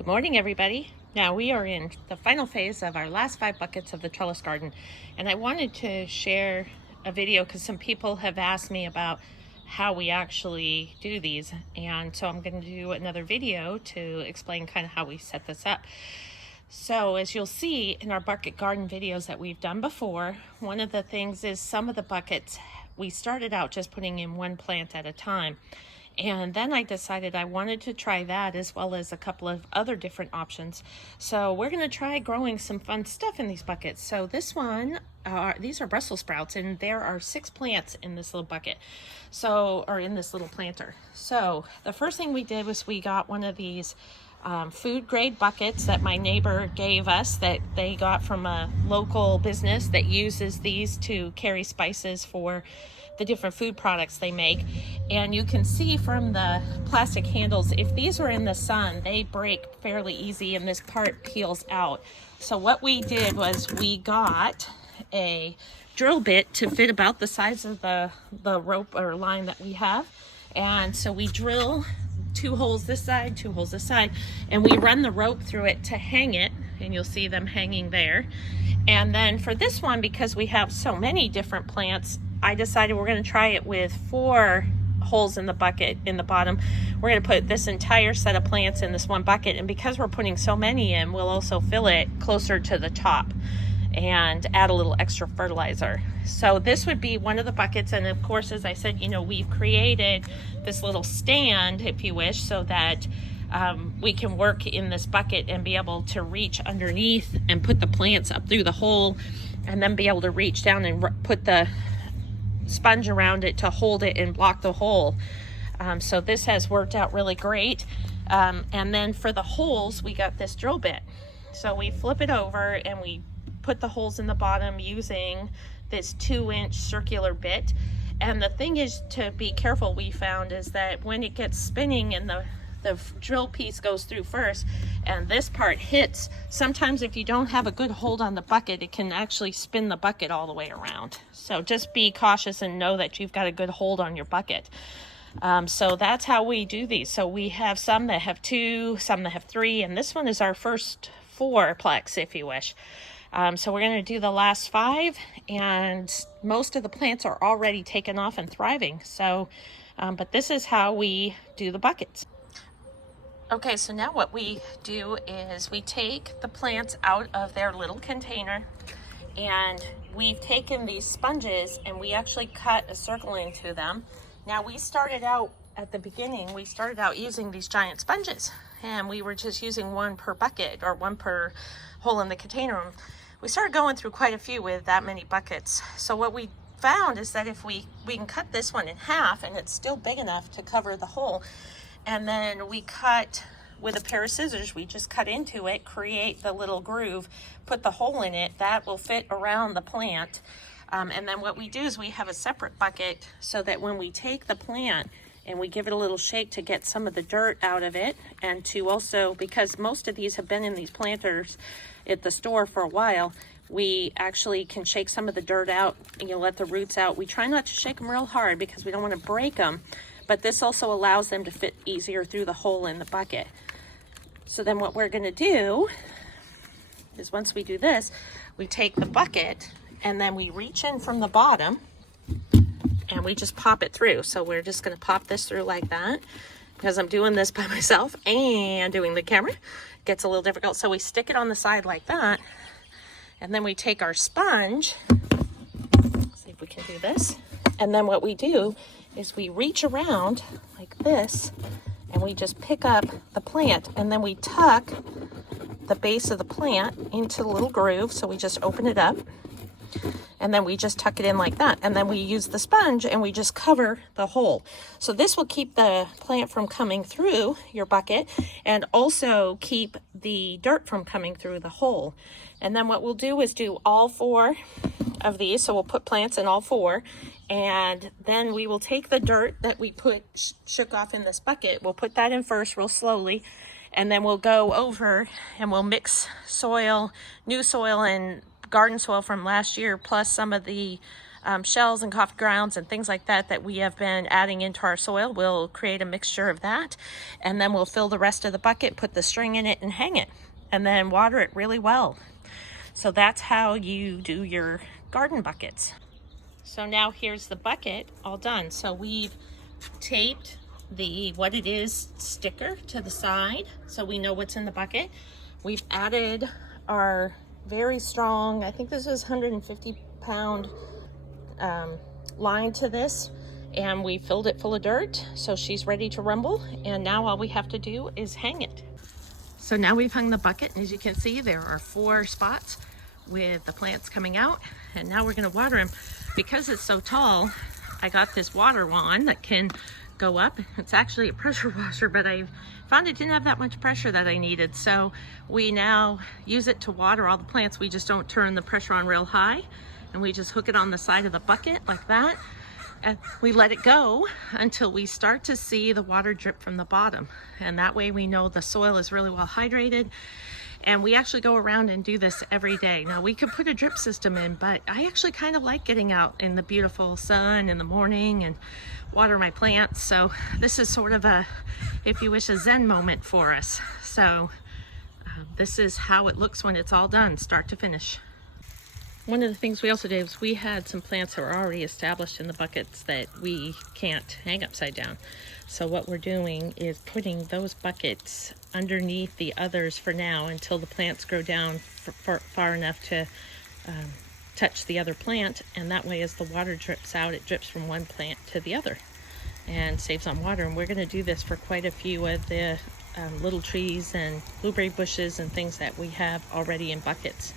Good morning, everybody. Now we are in the final phase of our last 5 buckets of the trellis garden, and I wanted to share a video because some people have asked me about how we actually do these, and so I'm going to do another video to explain kind of how we set this up. So as you'll see in our bucket garden videos that we've done before, one of the things is some of the buckets we started out just putting in one plant at a time. And then I decided I wanted to try that as well as a couple of other different options. So we're going to try growing some fun stuff in these buckets. So this one, these are Brussels sprouts, and there are 6 plants in this little bucket. Or in this little planter. So the first thing we did was we got one of these food grade buckets that my neighbor gave us, that they got from a local business that uses these to carry spices for the different food products they make. And you can see from the plastic handles, if these were in the sun, they break fairly easy and this part peels out. So what we did was we got a drill bit to fit about the size of the rope or line that we have. And so we drill 2 holes this side, 2 holes this side, and we run the rope through it to hang it, and you'll see them hanging there. And then for this one, because we have so many different plants, I decided we're going to try it with 4 holes in the bucket in the bottom. We're going to put this entire set of plants in this one bucket, and because we're putting so many in, we'll also fill it closer to the top and add a little extra fertilizer. So this would be one of the buckets, and of course, as I said, we've created this little stand, if you wish, so that we can work in this bucket and be able to reach underneath and put the plants up through the hole, and then be able to reach down and put the sponge around it to hold it and block the hole. So this has worked out really great. And then for the holes, we got this drill bit. So we flip it over and we put the holes in the bottom using this 2-inch circular bit. And the thing is to be careful, we found, is that when it gets spinning and the drill piece goes through first and this part hits, sometimes if you don't have a good hold on the bucket, it can actually spin the bucket all the way around. So just be cautious and know that you've got a good hold on your bucket. So that's how we do these. So we have some that have 2, some that have 3, and this one is our first 4-plex, if you wish. So we're going to do the last 5, and most of the plants are already taken off and thriving. So, but this is how we do the buckets. Okay, so now what we do is we take the plants out of their little container, and we've taken these sponges and we actually cut a circle into them. Now we started out at the beginning, we started out using these giant sponges, and we were just using 1 per bucket or 1 per hole in the container. We started going through quite a few with that many buckets. So what we found is that if we can cut this one in half, and it's still big enough to cover the hole, and then we cut with a pair of scissors, we just cut into it, create the little groove, put the hole in it, that will fit around the plant. And then what we do is we have a separate bucket so that when we take the plant and we give it a little shake to get some of the dirt out of it, and to also, because most of these have been in these planters at the store for a while, we actually can shake some of the dirt out and let the roots out. We try not to shake them real hard because we don't want to break them, but this also allows them to fit easier through the hole in the bucket. So then what we're going to do is, once we do this, we take the bucket and then we reach in from the bottom and we just pop it through. So we're just going to pop this through like that, because I'm doing this by myself and doing the camera. It gets a little difficult. So we stick it on the side like that, and then we take our sponge. Let's see if we can do this. And then what we do is we reach around like this and we just pick up the plant, and then we tuck the base of the plant into the little groove. So we just open it up and then we just tuck it in like that, and then we use the sponge and we just cover the hole. So this will keep the plant from coming through your bucket and also keep the dirt from coming through the hole. And then what we'll do is do all 4 of these. So we'll put plants in all 4, and then we will take the dirt that we shook off in this bucket. We'll put that in first real slowly, and then we'll go over and we'll mix soil, new soil and garden soil from last year, plus some of the shells and coffee grounds and things like that that we have been adding into our soil. We'll create a mixture of that, and then we'll fill the rest of the bucket, put the string in it, and hang it, and then water it really well. So that's how you do your garden buckets. So now here's the bucket all done. So we've taped the what it is sticker to the side so we know what's in the bucket. We've added our very strong, I think this is 150-pound line to this, and we filled it full of dirt, so she's ready to rumble, and now all we have to do is hang it. So now we've hung the bucket, and as you can see, there are 4 spots with the plants coming out, and now we're going to water them. Because it's so tall, I got this water wand that can go up. It's actually a pressure washer, but I found it didn't have that much pressure that I needed, so we now use it to water all the plants. We just don't turn the pressure on real high, and we just hook it on the side of the bucket like that, and we let it go until we start to see the water drip from the bottom, and that way we know the soil is really well hydrated. And we actually go around and do this every day. Now we could put a drip system in, but I actually kind of like getting out in the beautiful sun in the morning and water my plants. So this is sort of a, if you wish, a Zen moment for us. So this is how it looks when it's all done, start to finish. One of the things we also did was we had some plants that were already established in the buckets that we can't hang upside down. So what we're doing is putting those buckets underneath the others for now until the plants grow down far enough to touch the other plant, and that way as the water drips out, it drips from one plant to the other and saves on water. And we're going to do this for quite a few of the little trees and blueberry bushes and things that we have already in buckets.